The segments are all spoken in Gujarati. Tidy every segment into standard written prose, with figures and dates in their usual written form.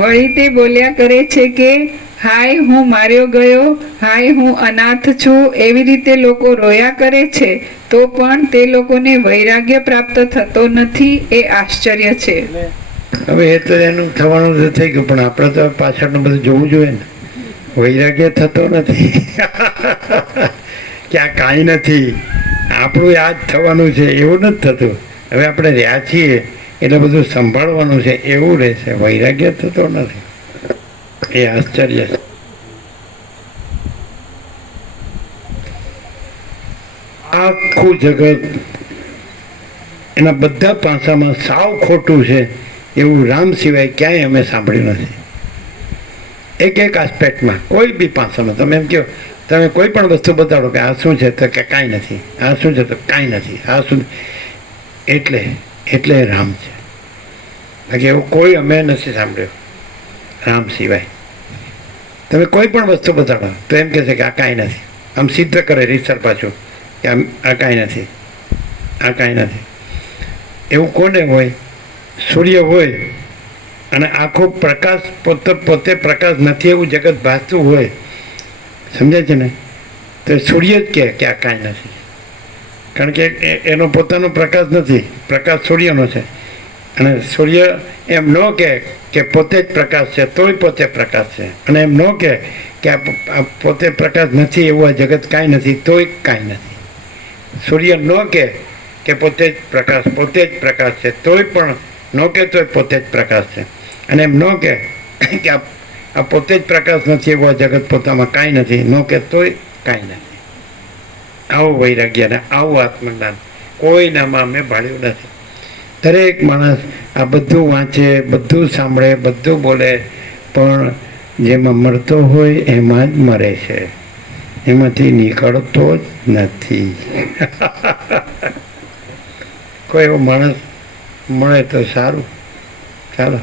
વળી તે બોલ્યા કરે છે કે હાય હું માર્યો ગયો, હાય હું અનાથ છું. એવી રીતે લોકો રોયા કરે છે તો પણ તે લોકોને વૈરાગ્ય પ્રાપ્ત થતો નથી. એ આશ્ચર્ય છે. હવે એ તો એનું થવાનું તો થઈ ગયું, પણ આપણે તો પાછળનું બધું જોવું જોઈએ ને. વૈરાગ્ય થતો નથી કે આ કાંઈ નથી, આપણું આ જ થવાનું છે એવું નથી થતું. હવે આપણે રહ્યા છીએ એટલે બધું સંભાળવાનું છે એવું રહેશે, વૈરાગ્ય થતો નથી. એ આશ્ચર્ય છે. આખું જગત એના બધા પાસામાં સાવ ખોટું છે એવું રામ સિવાય ક્યાંય અમે સાંભળ્યું નથી. એક એક આસ્પેક્ટમાં, કોઈ બી પાસામાં તમે એમ કહો, તમે કોઈ પણ વસ્તુ બતાડો કે આ શું છે તો કે કાંઈ નથી, આ શું છે તો કાંઈ નથી, આ શું, એટલે રામ છે. બાકી એવું કોઈ અમે નથી સાંભળ્યું રામ સિવાય. તમે કોઈ પણ વસ્તુ બતાડો તો એમ કહે છે કે આ કાંઈ નથી, આમ સિદ્ધ કરે રીસર પાછું કે આ કાંઈ નથી, આ કાંઈ નથી. એવું કોને હોય? સૂર્ય હોય અને આખો પ્રકાશ પોતે પ્રકાશ નથી એવું જગત ભાસતું હોય, સમજાય છે ને? તો સૂર્ય જ કહે કે આ કાંઈ નથી, કારણ કે એનો પોતાનો પ્રકાશ નથી, પ્રકાશ સૂર્યનો છે. અને સૂર્ય એમ ન કહે કે પોતે જ પ્રકાશ છે તોય પોતે પ્રકાશ છે, અને એમ ન કહે કે આ પોતે પ્રકાશ નથી એવું આ જગત કાંઈ નથી તોય કાંઈ નથી. સૂર્ય ન કહે કે પોતે જ પ્રકાશ છે તોય પણ ન કહે તોય પોતે જ પ્રકાશ છે, અને એમ ન કહે કે આ પોતે જ પ્રકાશ નથી એવું આ જગત પોતામાં કાંઈ નથી, ન કહે તોય કાંઈ નથી. આવું વૈરાગ્ય ને આવું આત્મજ્ઞાન કોઈનામાં અમે ભાળ્યું નથી. દરેક માણસ આ બધું વાંચે, બધું સાંભળે, બધું બોલે, પણ જેમાં મળતો હોય એમાં જ મરે છે, એમાંથી નીકળતો જ નથી. કોઈ એવો માણસ મળે તો સારું. ચાલો,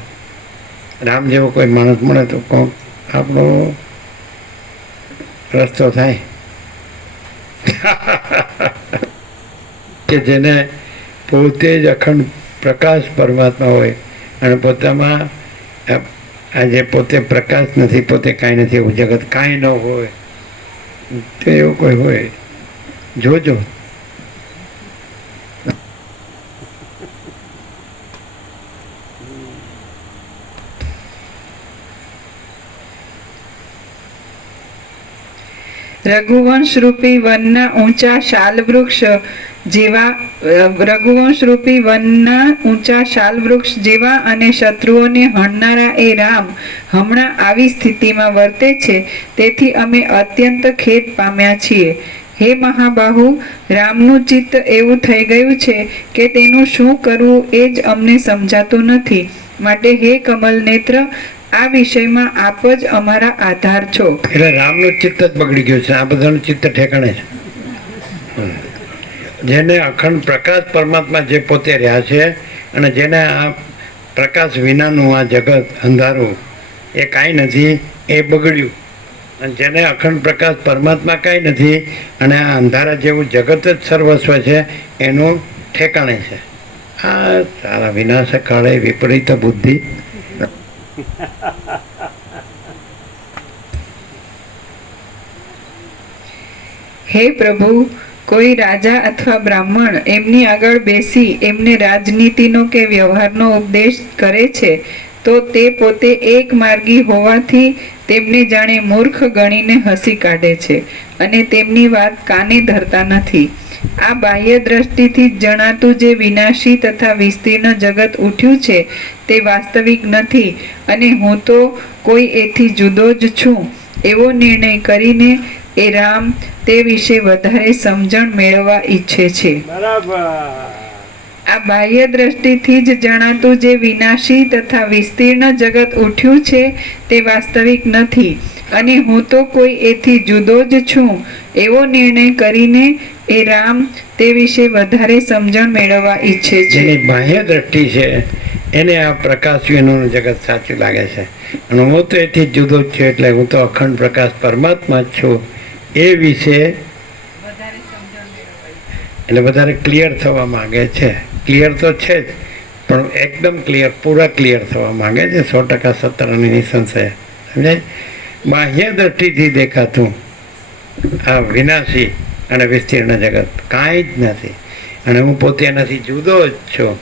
રામ જેવો કોઈ માણસ મળે તો કોક આપણો રસ્તો થાય. કે જેને પોતે જ અખંડ પ્રકાશ પરમાત્મા હોય અને પોતામાં આજે પોતે પ્રકાશ નથી, પોતે કાંઈ નથી, એવું જગત કાંઈ ન હોય તો એવું કોઈ હોય જોજો. રઘુવંશ રૂપી વનના ઊંચા શાલવૃક્ષ જેવા અને શત્રુઓને હણનારા એ રામ હમણાં આવી સ્થિતિમાં વર્તે છે, તેથી અમે અત્યંત ખેદ પામ્યા છીએ. હે મહાબાહુ, રામનું ચિત્ત એવું થઈ ગયું છે કે તેનું શું કરવું એ જ અમને સમજાતું નથી. માટે હે કમલ નેત્ર, આ વિષયમાં આપ જ અમારા આધાર છો. એટલે રામનું ચિત્ત જ બગડી ગયું છે, આ બધાનું ચિત્ત ઠેકાણે છે. જેને અખંડ પ્રકાશ પરમાત્મા જે પોતે રહ્યા છે અને જેને આ પ્રકાશ વિનાનું આ જગત અંધારું એ કાંઈ નથી, એ બગડ્યું. અને જેને અખંડ પ્રકાશ પરમાત્મા કાંઈ નથી અને આ અંધારા જેવું જગત જ સર્વસ્વ છે એનું ઠેકાણે છે. આ સારા વિનાશ કાળે વિપરીત બુદ્ધિ. હે પ્રભુ, કોઈ રાજા અથવા બ્રાહ્મણ એમની આગળ બેસી એમને રાજનીતિનો કે વ્યવહારનો ઉપદેશ કરે છે તો તે પોતે એક માર્ગી હોવાથી તેમને જાણે મૂર્ખ ગણીને હસી કાઢે છે અને તેમની વાત કાને ધરતા નથી. આ બાહ્ય દ્રષ્ટિથી જ જણાતું જે વિનાશી તથા વિસ્તીર્ણ જગત ઉઠ્યું છે તે વાસ્તવિક નથી, અને હું તો કોઈ એથી જુદો જ છું એવો નિર્ણય કરીને એ રામ તે વિશે વધારે સમજણ મેળવવા ઈચ્છે છે. આ બાહ્ય દ્રષ્ટિથી જ જણાતું જે વિનાશી તથા વિસ્તીર્ણ જગત ઉઠ્યું છે તે વાસ્તવિક નથી, અને હું તો કોઈ એથી જુદો જ છું એવો નિર્ણય કરીને એ રામ તે વિશે વધારે સમજણ મેળવવા ઈચ્છે છે. જેની બાહ્ય દ્રષ્ટિ છે એને આ પ્રકાશ વિનાનું જગત સાચું લાગે છે, અને હું તો એથી જુદો જ છું, એટલે હું તો અખંડ પ્રકાશ પરમાત્મા જ છું એ વિશે એટલે વધારે ક્લિયર થવા માંગે છે. ક્લિયર તો છે જ, પણ એકદમ ક્લિયર, પૂરા ક્લિયર થવા માંગે છે, 100% સત્તર અને નિસંશય. સમજાય? બાહ્ય દ્રષ્ટિથી દેખાતું આ વિનાશી અને વિસ્તીર્ણ જગત કાંઈ જ નથી, અને હું પોતે એનાથી જુદો જ છું,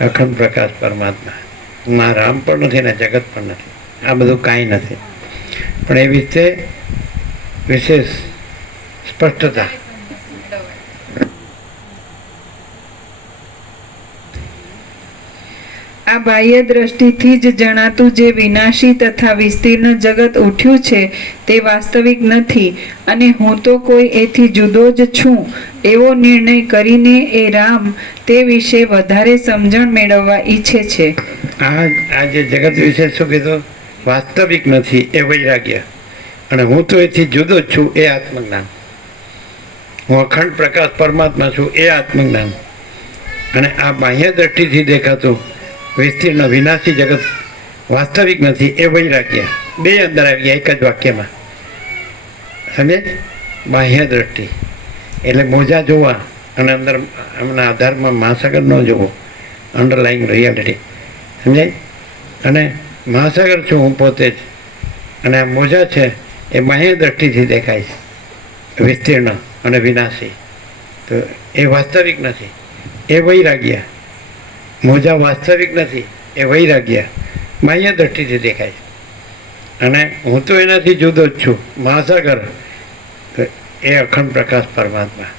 અખંડ પ્રકાશ પરમાત્મા. ના રામ પણ નથી ને જગત પણ નથી, આ બધું કાંઈ નથી. પણ એ વિશે વિશેષ સ્પષ્ટતા. આ બાહ્ય દ્રષ્ટિથી જ જણાતું જે વિનાશી તથા વિસ્તીર્ણ જગત ઉઠ્યું છે તે વાસ્તવિક નથી, અને હું તો કોઈ એથી જુદો જ છું એવો નિર્ણય કરીને એ રામ તે વિશે વધારે સમજણ મેળવવા ઈચ્છે છે. આ જે જગત વિશે શું કીધું? વાસ્તવિક નથી એ વૈરાગ્ય, અને હું તો એથી જુદો જ છું એ આત્મજ્ઞાન. હું અખંડ પ્રકાશ પરમાત્મા છું એ આત્મજ્ઞાન. અને આ બાહ્ય દ્રષ્ટિથી દેખાતું વિસ્તીર્ણ વિનાશી જગત વાસ્તવિક નથી એ વૈરાગ્ય. બે અંદર આવી ગયા એક જ વાક્યમાં. સમજે? બાહ્ય દ્રષ્ટિ એટલે મોજા જોવા, અને અંદર એમના આધારમાં મહાસાગર ન જોવો, અંડરલાઈંગ રિયાલિટી. સમજાય? અને મહાસાગર છું હું પોતે જ, અને આ મોજા છે એ બાહ્ય દ્રષ્ટિથી દેખાય છે, વિસ્તીર્ણ અને વિનાશી. તો એ વાસ્તવિક નથી એ વૈરાગ્ય. મોજા વાસ્તવિક નથી એ વૈરાગ્ય, બાહ્ય દ્રષ્ટિથી દેખાય છે. અને હું તો એનાથી જુદો જ છું, મહાસાગર, તો એ અખંડ પ્રકાશ પરમાત્મા.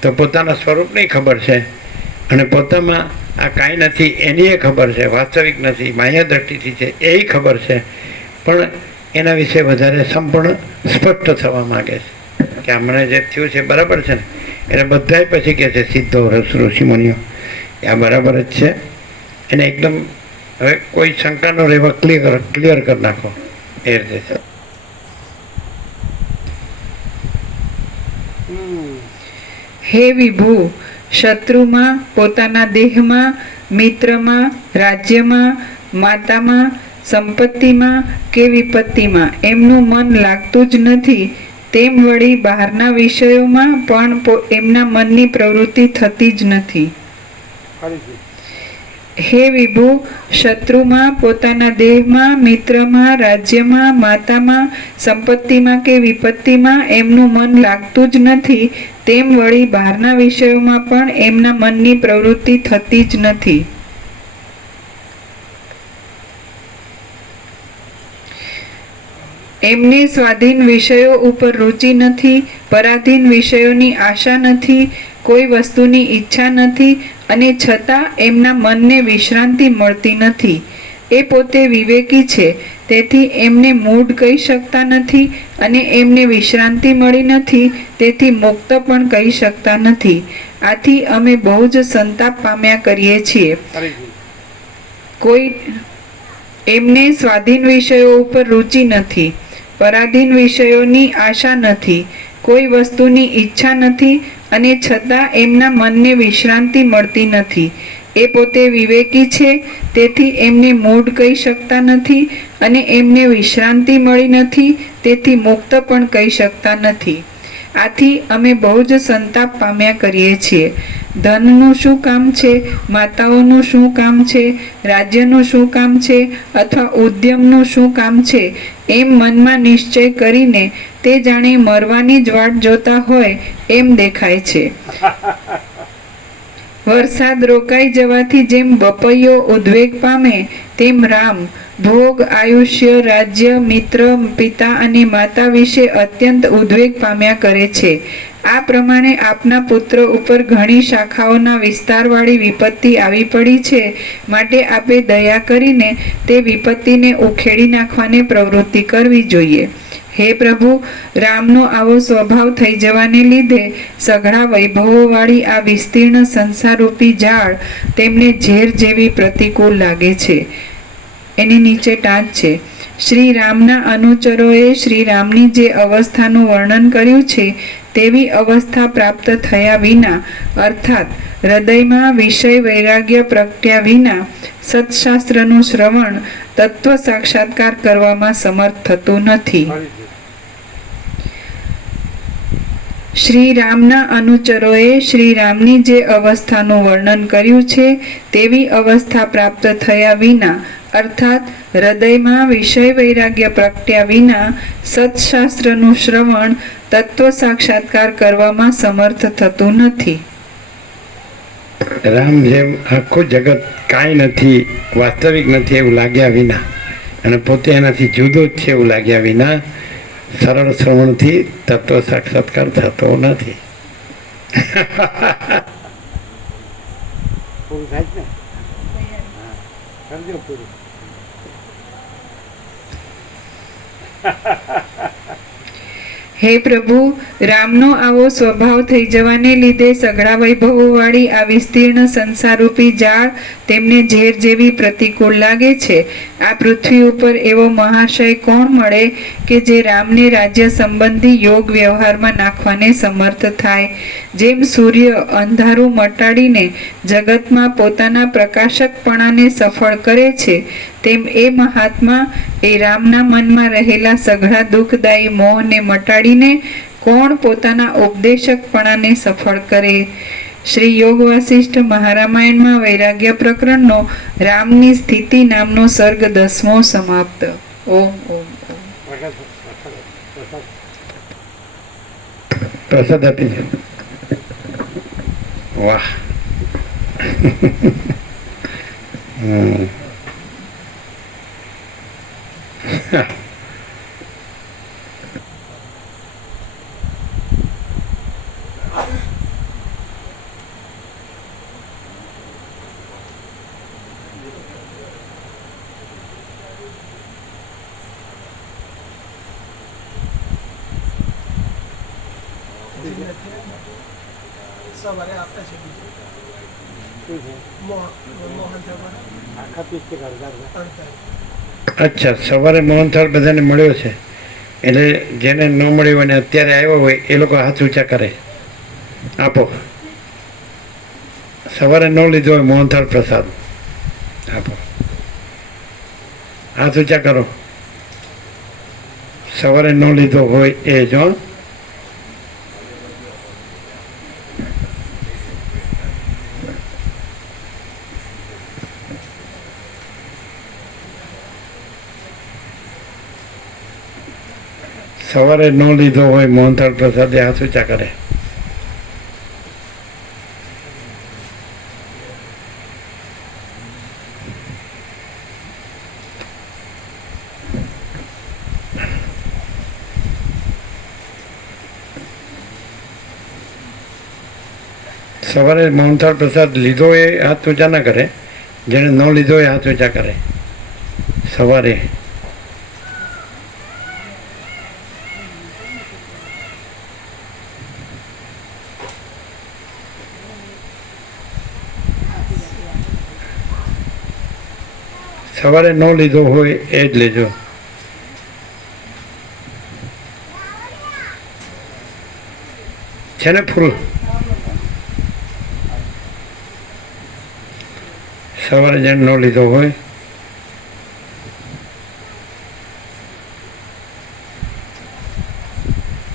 તો પોતાના સ્વરૂપની ખબર છે, અને પોતામાં આ કાંઈ નથી એની એ ખબર છે, વાસ્તવિક નથી, બાહ્ય દ્રષ્ટિથી છે એ ખબર છે. પણ એના વિશે વધારે સંપૂર્ણ સ્પષ્ટ થવા માગે છે કે હમણાં જે થયું છે બરાબર છે ને. એટલે બધાય પછી કહે છે સિદ્ધો ઋષિમુનિઓ આ બરાબર જ છે. એને એકદમ હવે કોઈ શંકા ન રહેવા ક્લિયર કરી નાખો એ રીતે. હે વિભુ, શત્રુમાં, પોતાના દેહમાં, મિત્રમાં, રાજ્યમાં, માતામાં, સંપત્તિમાં કે વિપત્તિમાં એમનું મન લાગતું જ નથી, તેમ વળી બહારના વિષયોમાં પણ એમના મનની પ્રવૃત્તિ થતી જ નથી. હે વિભુ, શત્રુમાં, પોતાના દેહમાં, મિત્રમાં, રાજ્યમાં, માતામાં, સંપત્તિમાં કે વિપત્તિમાં એમનું મન લાગતું જ નથી, તેમ વળી બહારના વિષયોમાં પણ એમના મનની પ્રવૃત્તિ થતી જ નથી. એમને સ્વાધીન વિષયો ઉપર રુચિ નથી, પરાધીન વિષયોની આશા નથી, કોઈ વસ્તુની ઈચ્છા નથી, અને છતાં એમના મનને વિશ્રાંતિ મળતી નથી. એ પોતે વિવેકી છે, તેથી એમને મૂઢ કહી શકતા નથી, અને એમને વિશ્રાંતિ મળી નથી, તેથી મુક્ત પણ કહી શકતા નથી. આથી અમે બહુ જ સંતાપ પામ્યા કરીએ છીએ. કોઈ એમને સ્વાધીન વિષયો ઉપર રુચિ નથી, પરાધીન વિષયોની આશા નથી, કોઈ વસ્તુની ઈચ્છા નથી, અને છતાં એમના મનને વિશ્રાંતિ મળતી નથી. એ પોતે વિવેકી છે, તેથી એમને મૂઢ કહી શકતા નથી, અને એમને વિશ્રાંતિ મળી નથી, તેથી મુક્ત પણ કહી શકતા નથી. આથી અમે બહુ જ સંતાપ પામ્યા કરીએ છીએ. ધનનું શું કામ છે, માતાઓનું શું કામ છે, રાજ્યનું શું કામ છે, અથવા ઉદ્યમનું શું કામ છે, એમ મનમાં નિશ્ચય કરીને તે જાણે મરવાની જ વાટ જોતા હોય એમ દેખાય છે. વરસાદ રોકાઈ જવાથી જેમ બપૈયો ઉદ્વેગ પામે, તેમ રામ ભોગ, આયુષ્ય, રાજ્ય, મિત્ર, પિતા અને માતા વિશે અત્યંત ઉદ્વેગ પામ્યા કરે છે. આ પ્રમાણે આપના પુત્ર ઉપર ઘણી શાખાઓના વિસ્તારવાળી વિપત્તિ આવી પડી છે, માટે આપે દયા કરીને તે વિપત્તિને ઉખેડી નાખવાને પ્રવૃત્તિ કરવી જોઈએ. હે પ્રભુ, રામનો આવો સ્વભાવ થઈ જવાને લીધે સઘળા વૈભવોવાળી આ વિસ્તીર્ણ સંસારરૂપી ઝાડ તેમને ઝેર જેવી પ્રતિકૂળ લાગે છે. એની નીચે ટાંચ છે. શ્રી રામના અનુચરોએ શ્રી રામની જે અવસ્થાનું વર્ણન કર્યું છે તેવી અવસ્થા પ્રાપ્ત થયા વિના, અર્થાત હૃદયમાં વિષય વૈરાગ્ય પ્રગટ્યા વિના સત્શાસ્ત્રનું શ્રવણ, તત્વ સાક્ષાત્કાર કરવામાં સમર્થ થતું નથી. શ્રી રામના અનુચરોએ શ્રી રામની જે અવસ્થાનું વર્ણન કર્યું છે તેવી અવસ્થા પ્રાપ્ત થયા વિના અર્થાત હૃદયમાં વિષય વૈરાગ્ય પ્રગટ્યા વિના સત્શાસ્ત્રનું શ્રવણ તત્વ સાક્ષાત્કાર કરવામાં સમર્થ થતું નથી. રામ જેમ આખું જગત કાંઈ નથી, વાસ્તવિક નથી એવું લાગ્યા વિના અને પોતે એનાથી જુદો જ છે એવું લાગ્યા વિના સરળ શ્રવણથી તત્વ સાક્ષાત્કાર થતો નથી. પૂરું થાય છે ને? કરજો પૂરું. હે પ્રભુ, રામનો આવો સ્વભાવ થઈ જવાને લીધે સઘળા વૈભવોવાળી આ વિસ્તીર્ણ સંસારરૂપી જાળ તેમને ઝેર જેવી પ્રતિકૂળ લાગે છે. આ પૃથ્વી ઉપર એવો મહાશય કોણ મળે કે જે રામને રાજ્ય સંબંધી યોગ વ્યવહારમાં નાખવાને સમર્થ થાય? જેમ સૂર્ય અંધારું મટાડીને જગતમાં પોતાના પ્રકાશકપણાને સફળ કરે છે, તેમ એ મહાત્મા એ રામના મનમાં રહેલા સઘળા દુઃખદાયી મોહને મટાડીને કોણ પોતાના ઉપદેશકપણાને સફળ કરે? શ્રી યોગ વાસિષ્ઠ મહારામાયણમાં વૈરાગ્ય પ્રકરણનો રામની સ્થિતિ નામનો સર્ગ 10મો સમાપ્ત. ઓમ ઓમ ઓમ. પ્રસાદ આપી દે. વાહ. સવારે આપે છે અચ્છા, સવારે મોહનથાળ બધાને મળ્યો છે એટલે જેને ન મળ્યો અને અત્યારે આવ્યો હોય એ લોકો હાથ ઊંચા કરે. આપો. સવારે ન લીધો હોય મોહનથાળ પ્રસાદ આપો. હાથ ઊંચા કરો. સવારે ન લીધો હોય એ જો. સવારે ન લીધો હોય મોહનથાળ પ્રસાદ એ હાથ ઊંચા કરે. સવારે મોહનથાળ પ્રસાદ લીધો એ હાથ ઊંચા ના કરે, જેને ન લીધો એ હાથ ઊંચા કરે. સવારે સવારે ન લીધો હોય એ જ લેજો. છે ને ફૂલ? સવારે જેને ન લીધો હોય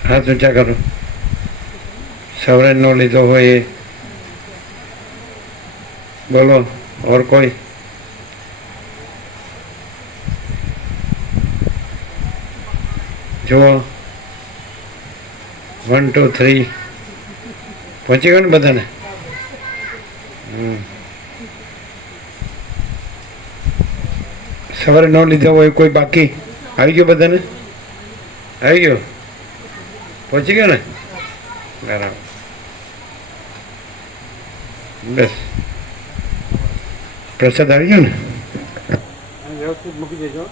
હાથ ઊંચા કરો. સવારે ન લીધો હોય એ બોલો. ઓર કોઈ? જુઓ 1 2 3 પહોંચી ગયો ને બધાને? સવારે ન લીધો હોય કોઈ બાકી? આવી ગયો બધાને? આવી ગયો? પહોંચી ગયો ને? બરાબર. બસ પ્રસાદ આવી ગયો ને? વ્યવસ્થિત મૂકી દેજો.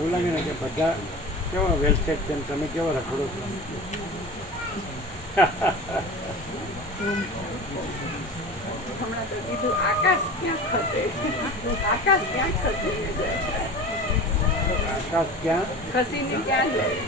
એવું લાગે ને કે બધા કેવો વેલ સેટ છે, તમે કેવો રખડો છો. હમણાં તો કીધું આકાશ ક્યાં ખસે, આકાશ ક્યાં ખસીને જાય, આકાશ ક્યાં ખસીને ક્યાં જાય.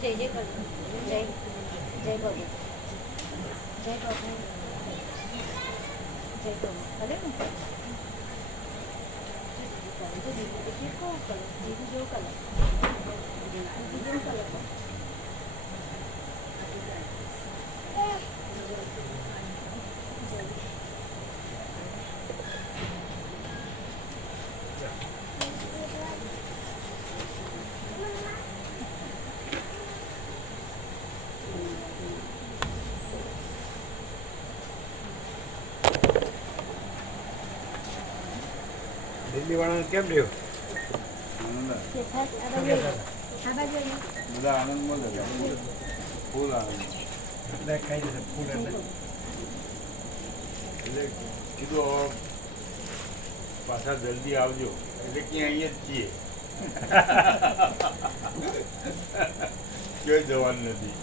જય જય કરો જય જય બાબુ જય બાબુ જય બાબુ ભલે ને દીદી કેવો કલર દીદી જેવો કલર દીદી જેવો કલર દિલ્હી વાળાને કેમ રહ્યો આ બાજુ બધા આનંદમાં ફૂલ આવે એટલે કઈ રીતે ફૂલ એટલે એટલે કીધું પાછા જલ્દી આવજો એટલે કે અહીંયા જ છીએ ક્યાંય જવાનું નથી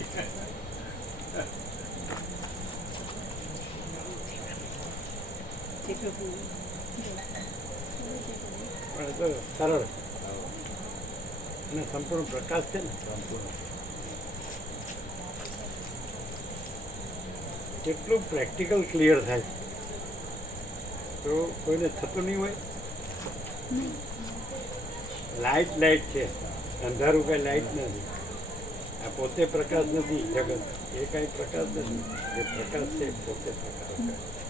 પણ એ તો સરળ અને સંપૂર્ણ પ્રકાશ છે ને સંપૂર્ણ કેટલું પ્રેક્ટિકલ ક્લિયર થાય તો કોઈને થતું નહીં હોય લાઇટ છે અંધારું કાંઈ લાઇટ નથી આ પોતે પ્રકાશ નથી જગત એ કાંઈ પ્રકાશ નથી જે પ્રકાશ છે એ પોતે પ્રકાશ છે